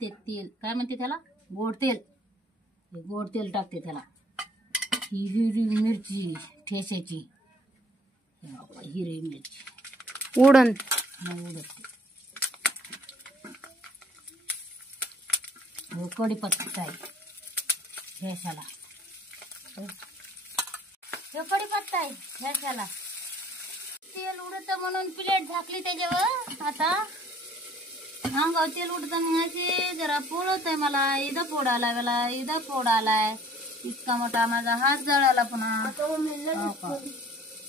ते तेल काय म्हणते त्याला, गोड तेल. गोड तेल टाकते त्याला. ही हिरवी मिरची ठेसायची, हिरवी मिरची उडन उडत. कढीपत्ता आहे ठेसाला, कढीपत्ता आहे ठेसाला. तेल उडत म्हणून प्लेट झाकली त्याच्यावर. आता अंगावर तेल उडत मग असे जरा पोळत आहे. मला इथं फोड आलाय, मला इथं फोड आलाय. इतका मोठा माझा हात जळाला पुन्हा.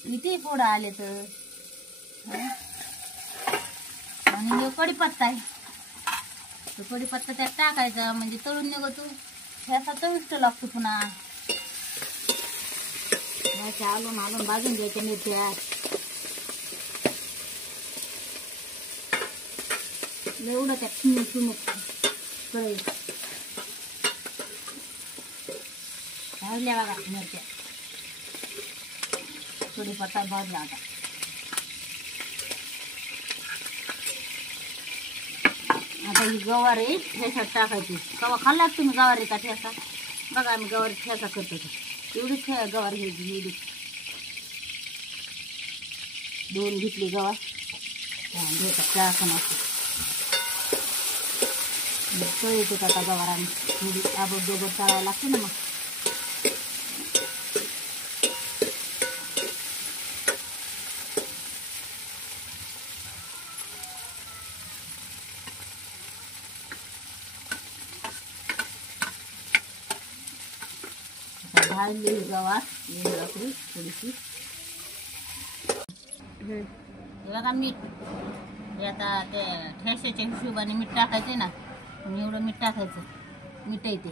इथे फोड आले तर. आणि हे कढीपत्ता आहे, तो कढीपत्ता त्यात टाकायचा म्हणजे तळून निघतो. ह्याचा चविष्ट लागतो पुन्हा. आलून आलून भाजून घ्यायच्या मिरच्या. एवढं त्या चुमक कढई भाजल्या बघा मिरच्या. कढीपत्ता भाजला आता. आता ही गवार आहे ठेसात टाकायची. कवा खाल्ला तुम्ही गवारीचा ठेसा? बघा आम्ही गवारी ठेसा करतो. एवढीच गवार घ्यायची, एवढी 2 घेतली गवार. तळीत आता गवाराने थोडी आबड दोबड तळायला लागते ना. मग भाजली गवार थोडीशी. बघा मीठ, हे आता ते ठेसाच्या हिशोबाने मीठ टाकायचे ना. एवढं मीठ टाकायचं, मीठ येते.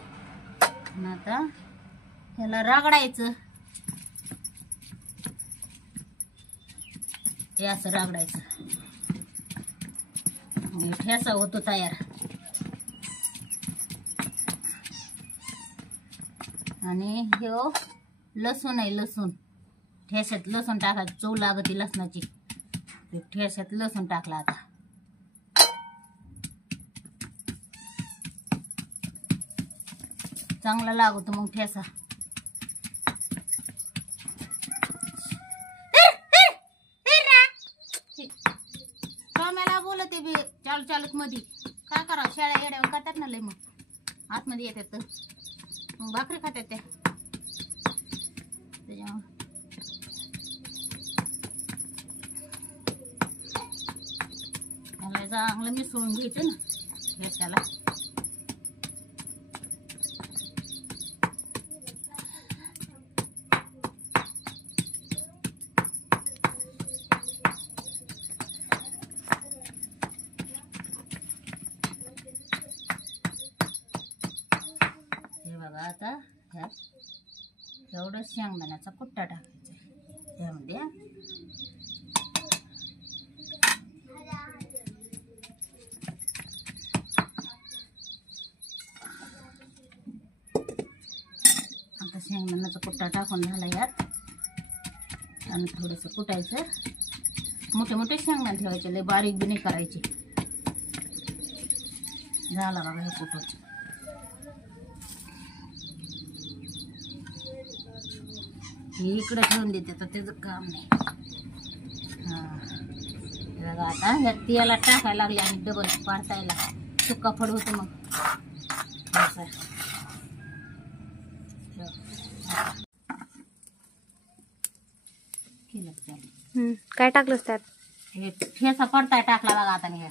आता ह्याला रगडायचं. हे असं रगडायचं, ठेसा होतो तयार. आणि हे लसूण आहे, लसूण ठेस्यात लसूण टाकायचं. चव लागते लसणाची. ठेस्यात लसूण टाकला आता. चांगला लागतो मग ठेसा. टोम्याला बोलते बी चालू चालूच मध्ये. काय करा, शेळ्या येड्या करतात ना लय. मग आतमध्ये येतात तर मग भाकरी खातात त्या. त्याला चांगलं मिसळून घ्यायचं ना ठेस्याला. बघा आता ह्यात एवढं शेंगदाण्याचा कुट्टा टाकायचा त्यामध्ये. आता शेंगदाण्याचा कुट्टा टाकून झाला यात. आणि थोडंसं कुटायचं. मोठे मोठे शेंगदाणे ठेवायचे, लय बारीक बी नाही करायचे. झाला बघा हे कुटायचं. हे इकडे ठेवून देते तर त्याचं काम नाही. बघा आता ह्या तेला टाकायला लागले आणि डबल पाडतायला सुक्का फड होतं मग. काय टाकलंस त्यात? हे ठेसा पडताय टाकला बघा आता. ह्या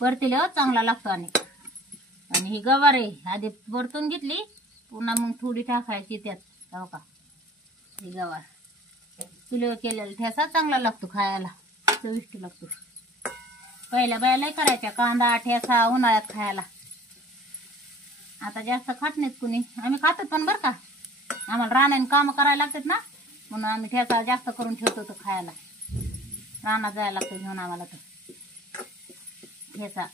परतीले चांगला लागतो. आणि ही गवार आहे आधी परतून घेतली, पुन्हा मग थोडी टाकायची त्यात. हो का, ही गवार चुलीवर केलेला ठेसा चांगला लागतो खायला, चविष्ट लागतो. पहिल्या बायाला करायच्या कांदा ठेसा उन्हाळ्यात खायला. आता जास्त खात नाहीत कुणी. आम्ही खातो पण बरं का, आम्हाला रानाने काम करायला लागतात ना, म्हणून आम्ही ठेसा जास्त करून ठेवतो तो खायला. रानात जायला लागतं घेऊन आम्हाला तर ठेसा.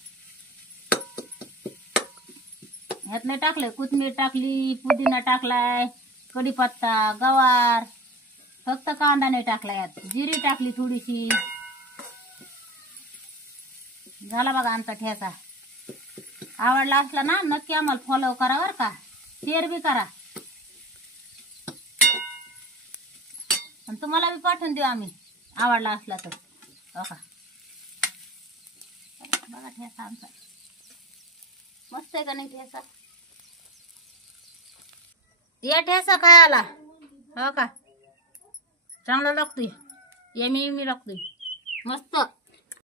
ह्यातले टाकले, कोथिंबीर टाकली, पुदिना टाकलाय, कढीपत्ता, गवार, फक्त कांदा नाही टाकला. यात जिरी टाकली थोडीशी. झाला बघा आमचा ठेसा. आवडला असला ना नक्की आम्हाला फॉलो करा बरं का, शेअर बी करा आणि तुम्हाला बी पाठवून देऊ आम्ही आवडला असला तर. हो का, बघा ठेसा आमचा मस्त आहे का नाही ठेसा. या ठेसा खायला हो का, चांगला लागतोय, यमी यमी लागतोय मस्त.